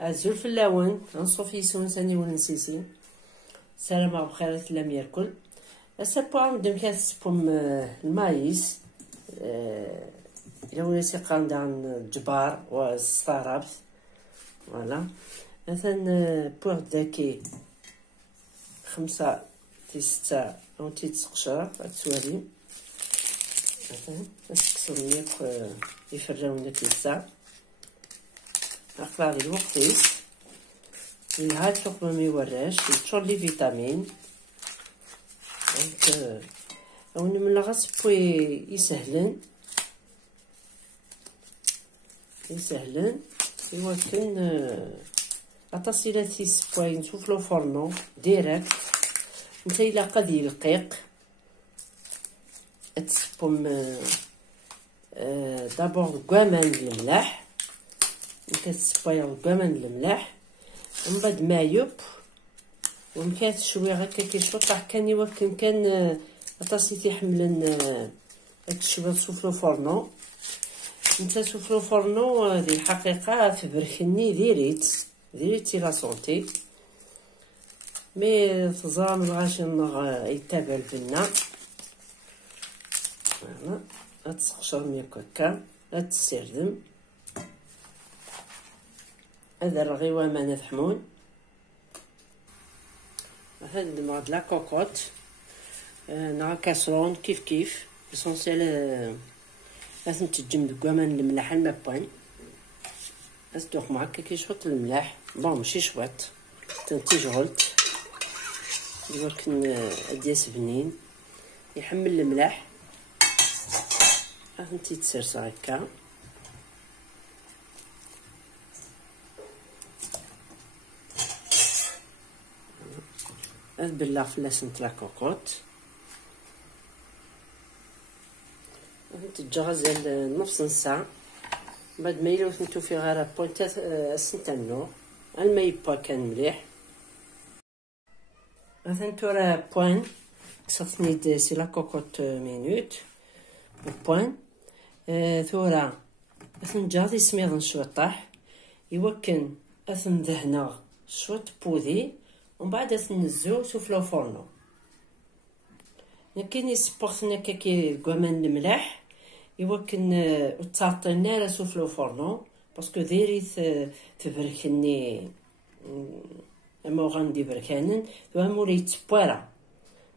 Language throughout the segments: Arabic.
الزول في اللون نصوف يسون ثاني ونسيسي سلام بخير لم ياكل السبون دم كاسبوم المايس لو نسي قاند عن الجبار والستارابت فوالا مثلا بوغ داكي 5 6 أو 9 غتسوالي مثلا نسكسو ميك يفرجون داك الساعة أقلع لي الوقتيس هاد فوق ما ميوراش يتشور لي فيتامين دونك أوني من غاسبوي يسهلن يوكن أتصيلاتي سبوي نشوفلو فورنو ديريكت نتا إلا قد يلقيق تسبوم دابور كوامان الملاح كتسباي كوامان الملاح ومن بعد مايوب ومكات شويه هكا كيشوط كان يوكن كان اتصيتي حملن هاد شويه سوفلو فورنو نتا سوفلو فورنو هذه الحقيقه تبركني ديريتي لا سونتي مي تزرام الغاشي يتابع البنا فوالا هتسقشر ميك هكا هتسردم هذا الرغيوه ما نفحمون هاد المغد لا كوكوت نغا كاسرون كيف ليسونسيال لازم تجمد كوامان الملاح المبان أصدق معك كيشوط الملاح بون ماشي شوات تنتيجغلت لكن أدياس بنين يحمل الملاح انتي تسرسا هكا بالله فلاس نتلا كوكوت تتجغز نص ساعة بعد ما يلو ثنتو في غير بوينتات السنتانو الماء با كان مليح ثنتو راه بوين صافني سي لا كوكوت مينوت بوين ثورا ثنجاضي سميض نشوطح يوكن اثن دهنا شوط بودي ومن بعد نزو سوفلو فورنو لكن يسبورتنا كي كوامان الملاح يوكن تعطينا راه سوفلو فورنو باسكو ديريت تبركني اما غندي بركانن ومولي تبوارا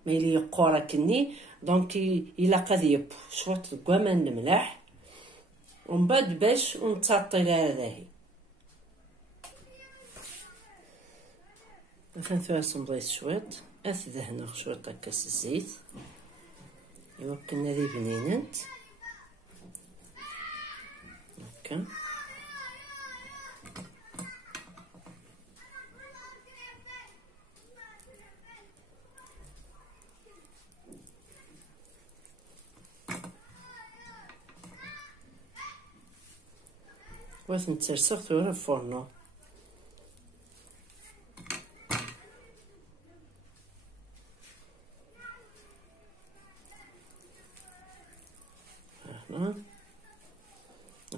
ما يلي يقورا كني دونك الا قد شوط كوامان الملاح ومن بعد باش نتعطي لها هذاهي مثلا ثلاث صنبيط شويط أثدهنا شويط كاس الزيت يوكلنا ذي بنينات هكا واش نترسخ ثورة فورنو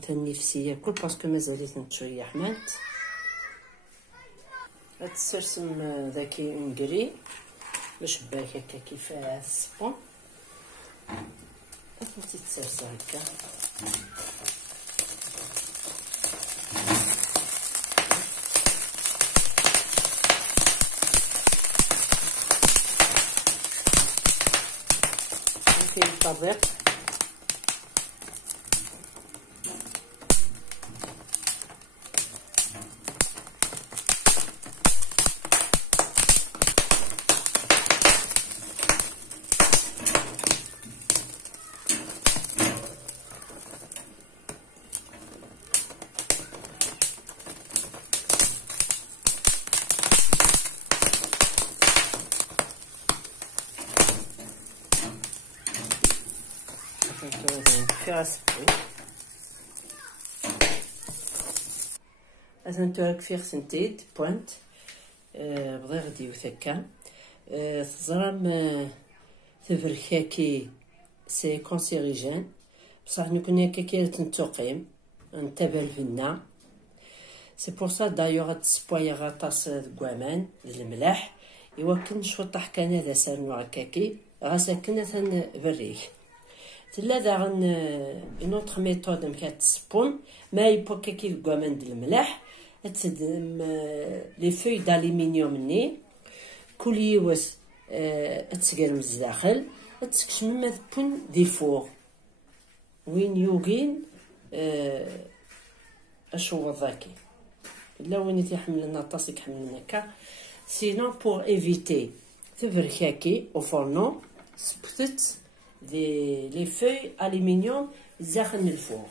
مثلا نفسي ياكل باسكو مازالت شويه حمات هتسرسم ذاكي نقري باش باك هكا كيف السبون هاتي تسرسو هكا هاتي الطبيق مثلا تورك فيه سنتيد بوينت بغي غدي وثكا تزرم تبركاكي سي كونسيريجين بصح نكون هكا كي تنتقيم نتابع الفنا سي بور سا دايوغ هاد السبوايا غطاس كوامان الملاح يوكن شوط حكانا ذا سارنو هكاكي غاساكن ثان بريك تلا داغن اون اوتر ميثود مكات السبون ما يبوكاكي كوامان الملاح تسدم لي فوي دالومنيوم ني كل يوس تسقرم الزاخل تسكشم ما بون دي فور وين يوغين اشو ذاكي لا وين تيحمل لنا طاسك حملنا كا سينو بور ايفيتي تبركاكي او فورنو سبتت لي فوي الومنيوم داخل الفور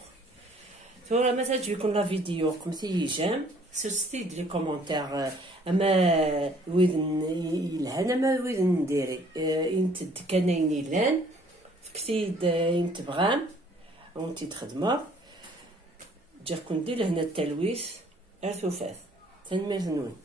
ثورة مثلا تجيكم لا فيديو كمثي جام سوستيد لي كومونتير اما وين يلهان اما وين نديري انت كانين لان فكتيد انت بغام وانت تخدمه جاكم دير هنا التلويث ارثوفاث تنمير نون